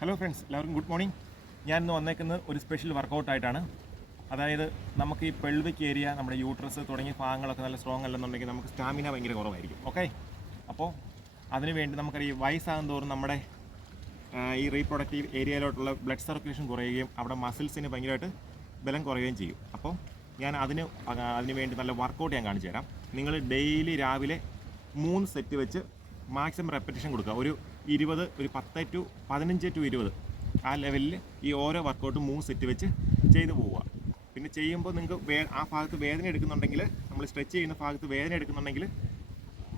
Hello friends എല്ലാവർക്കും good morning ഞാൻ ഇന്ന് വന്നേക്കുന്നത് ഒരു സ്പെഷ്യൽ വർക്കൗട്ടായിട്ടാണ് അതായത് നമുക്ക് ഈ പെൾവിക് ഏരിയ നമ്മുടെ യൂട്രസ് തുടങ്ങിയ ഭാഗങ്ങളൊക്കെ നല്ല സ്ട്രോങ് അല്ലെന്നുണ്ടെങ്കിൽ നമുക്ക് സ്റ്റാമിന ഭയങ്കര കുറവായിരിക്കും. ഓക്കെ അപ്പോൾ അതിനുവേണ്ടി നമുക്കറിയാം വയസ്സാകും തോറും നമ്മുടെ ഈ റീപ്രൊഡക്റ്റീവ് ഏരിയയിലോട്ടുള്ള ബ്ലഡ് സർക്കുലേഷൻ കുറയുകയും അവിടെ മസിൽസിന് ഭയങ്കരമായിട്ട് ബലം കുറയുകയും ചെയ്യും. അപ്പോൾ ഞാൻ അതിന് അതിന് വേണ്ടി നല്ല വർക്കൗട്ട് ഞാൻ കാണിച്ചു തരാം. നിങ്ങൾ ഡെയിലി രാവിലെ മൂന്ന് സെറ്റ് വെച്ച് മാക്സിമം റെപ്പറ്റേഷൻ കൊടുക്കുക. ഒരു ഇരുപത് ഒരു പത്ത് ടു പതിനഞ്ച് ടു ഇരുപത് ആ ലെവലിൽ ഈ ഓരോ വർക്കൗട്ടും മൂന്ന് സെറ്റ് വെച്ച് ചെയ്തു പോവുക. പിന്നെ ചെയ്യുമ്പോൾ നിങ്ങൾക്ക് വേ ആ ഭാഗത്ത് വേദന എടുക്കുന്നുണ്ടെങ്കിൽ നമ്മൾ സ്ട്രെച്ച് ചെയ്യുന്ന ഭാഗത്ത് വേദന എടുക്കുന്നുണ്ടെങ്കിൽ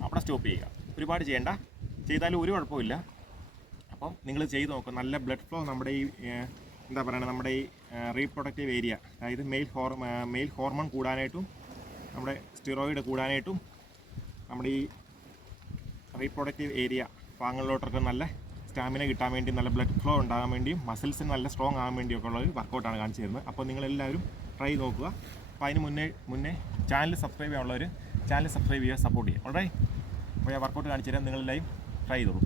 അവിടെ സ്റ്റോപ്പ് ചെയ്യുക. ഒരുപാട് ചെയ്യേണ്ട. ചെയ്താലും ഒരു കുഴപ്പമില്ല അപ്പം നിങ്ങൾ ചെയ്ത് നോക്കുക. നല്ല ബ്ലഡ് ഫ്ലോ നമ്മുടെ ഈ എന്താ പറയുക നമ്മുടെ ഈ റീപ്രൊഡക്റ്റീവ് ഏരിയ അതായത് മെയിൽ ഹോർ മെയിൽ ഹോർമോൺ കൂടാനായിട്ടും നമ്മുടെ സ്റ്റിറോയിഡ് കൂടാനായിട്ടും നമ്മുടെ ഈ റീപ്രൊഡക്റ്റീവ് ഏരിയ ഭാഗങ്ങളിലോട്ടൊക്കെ നല്ല സ്റ്റാമിന കിട്ടാൻ വേണ്ടി നല്ല ബ്ലഡ് ഫ്ലോ ഉണ്ടാകാൻ വേണ്ടിയും മസിൽസിന് നല്ല സ്ട്രോങ് ആകാൻ വേണ്ടിയൊക്കെ ഉള്ള ഒരു വർക്കൗട്ടാണ് കാണിച്ചു തരുന്നത്. അപ്പോൾ നിങ്ങളെല്ലാവരും ട്രൈ നോക്കുക. അപ്പോൾ അതിന് മുന്നേ മുന്നേ ചാനൽ സബ്സ്ക്രൈബ് ചെയ്യാനുള്ളവർ ചാനൽ സബ്സ്ക്രൈബ് ചെയ്യുക സപ്പോർട്ട് ചെയ്യുക. ഓൾറൈ അപ്പോൾ ഞാൻ വർക്കൗട്ട് കാണിച്ചു തരാം. നിങ്ങളെല്ലാവരും ട്രൈ ചെയ്തോളൂ.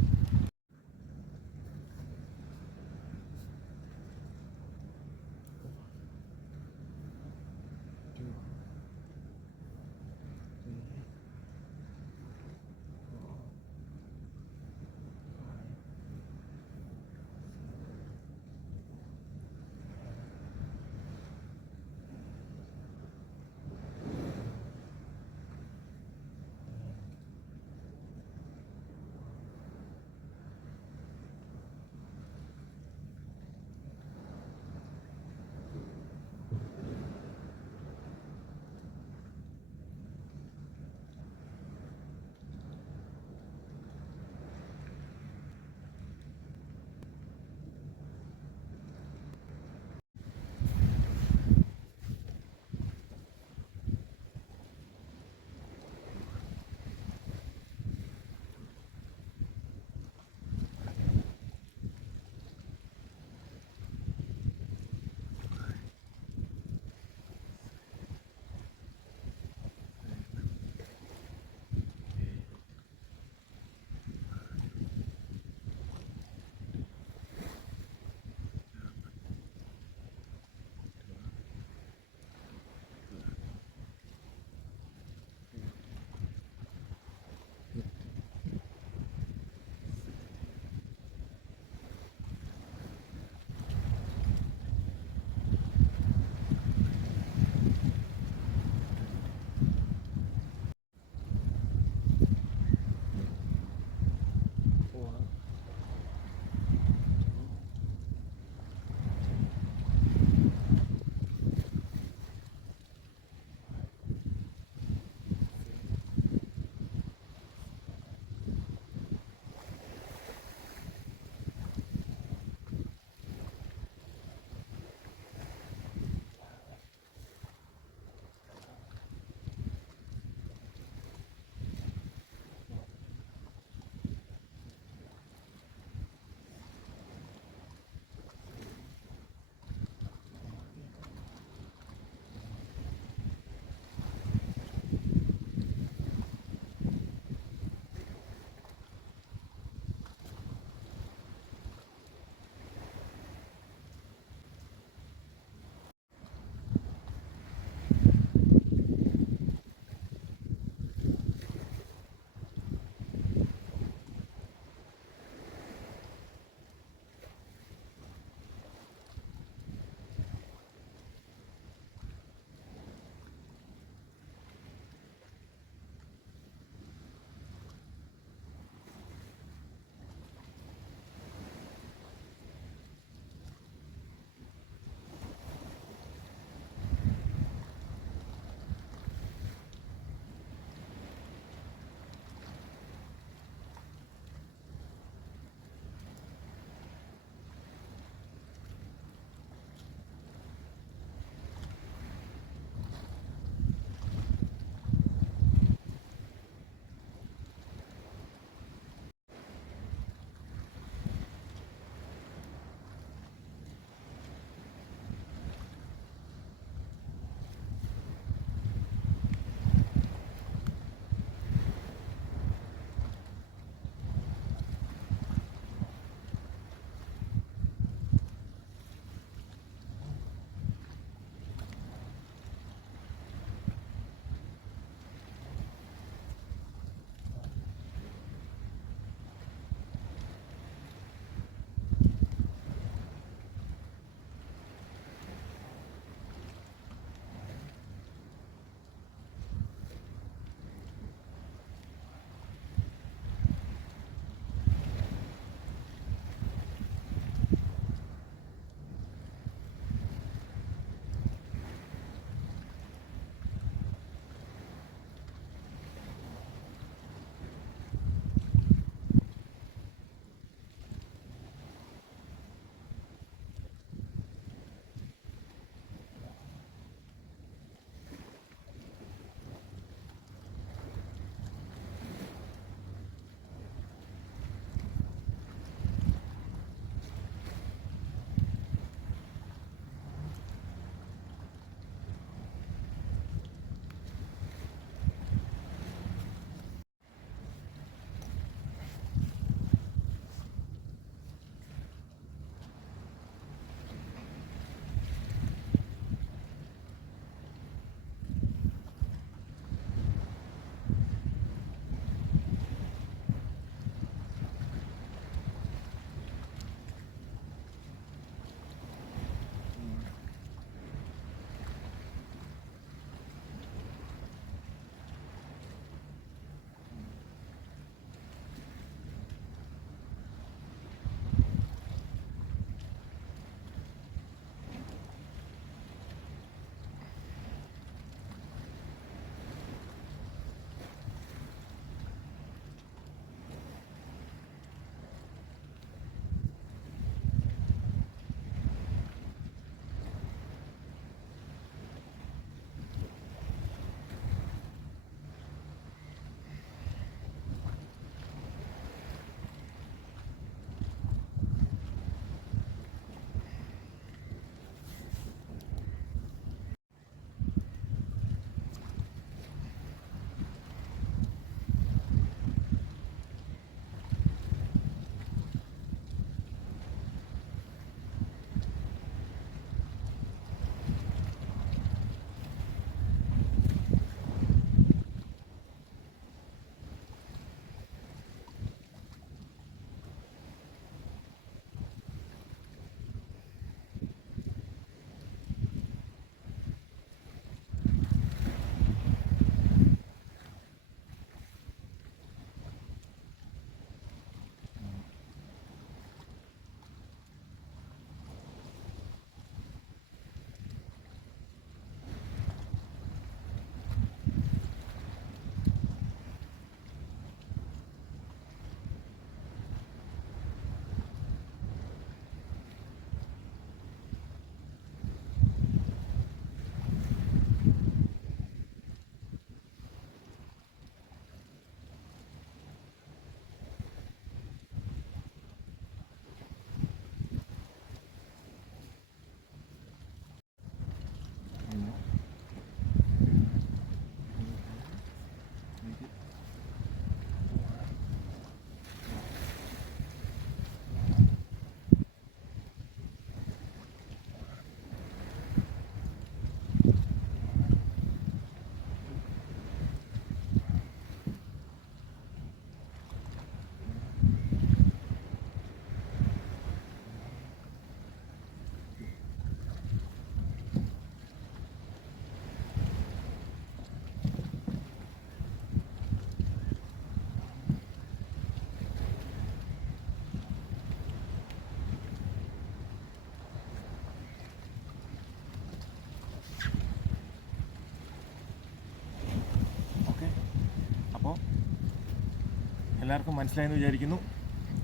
എല്ലാവർക്കും മനസ്സിലായെന്ന് വിചാരിക്കുന്നു.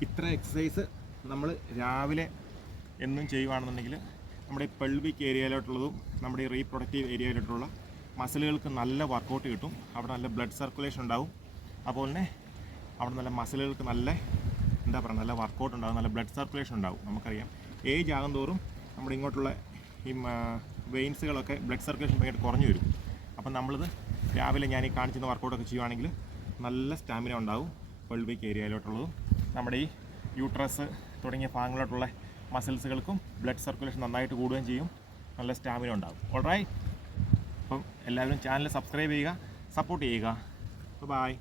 ഇത്ര എക്സസൈസ് നമ്മൾ രാവിലെ എന്നും ചെയ്യുവാണെന്നുണ്ടെങ്കിൽ നമ്മുടെ പെൾവിക് ഏരിയയിലോട്ടുള്ളതും നമ്മുടെ റീപ്രൊഡക്റ്റീവ് ഏരിയയിലോട്ടുള്ള മസിലുകൾക്ക് നല്ല വർക്കൗട്ട് കിട്ടും. അവിടെ നല്ല ബ്ലഡ് സർക്കുലേഷൻ ഉണ്ടാവും. അതുപോലെ തന്നെ അവിടെ നല്ല മസിലുകൾക്ക് നല്ല എന്താ പറയുക നല്ല വർക്കൗട്ട് ഉണ്ടാകും നല്ല ബ്ലഡ് സർക്കുലേഷൻ ഉണ്ടാവും. നമുക്കറിയാം. ഏജ് ആകും തോറും നമ്മുടെ ഇങ്ങോട്ടുള്ള ഈ വെയിൻസുകളൊക്കെ ബ്ലഡ് സർക്കുലേഷൻ ഭയങ്കര കുറഞ്ഞു വരും. അപ്പം നമ്മളിത് രാവിലെ ഞാൻ ഈ കാണിച്ചിരുന്ന വർക്കൗട്ടൊക്കെ ചെയ്യുവാണെങ്കിൽ നല്ല സ്റ്റാമിന ഉണ്ടാവും. പെൾവിക് ഏരിയയിലോട്ടുള്ളതും നമ്മുടെ ഈ യൂട്രസ് തുടങ്ങിയ ഭാഗങ്ങളിലോട്ടുള്ള മസിൽസുകൾക്കും ബ്ലഡ് സർക്കുലേഷൻ നന്നായിട്ട് കൂടുകയും ചെയ്യും. നല്ല സ്റ്റാമിന ഉണ്ടാകും ഓൾറൈറ്റ് അപ്പം എല്ലാവരും ചാനൽ സബ്സ്ക്രൈബ് ചെയ്യുക സപ്പോർട്ട് ചെയ്യുക. ബൈ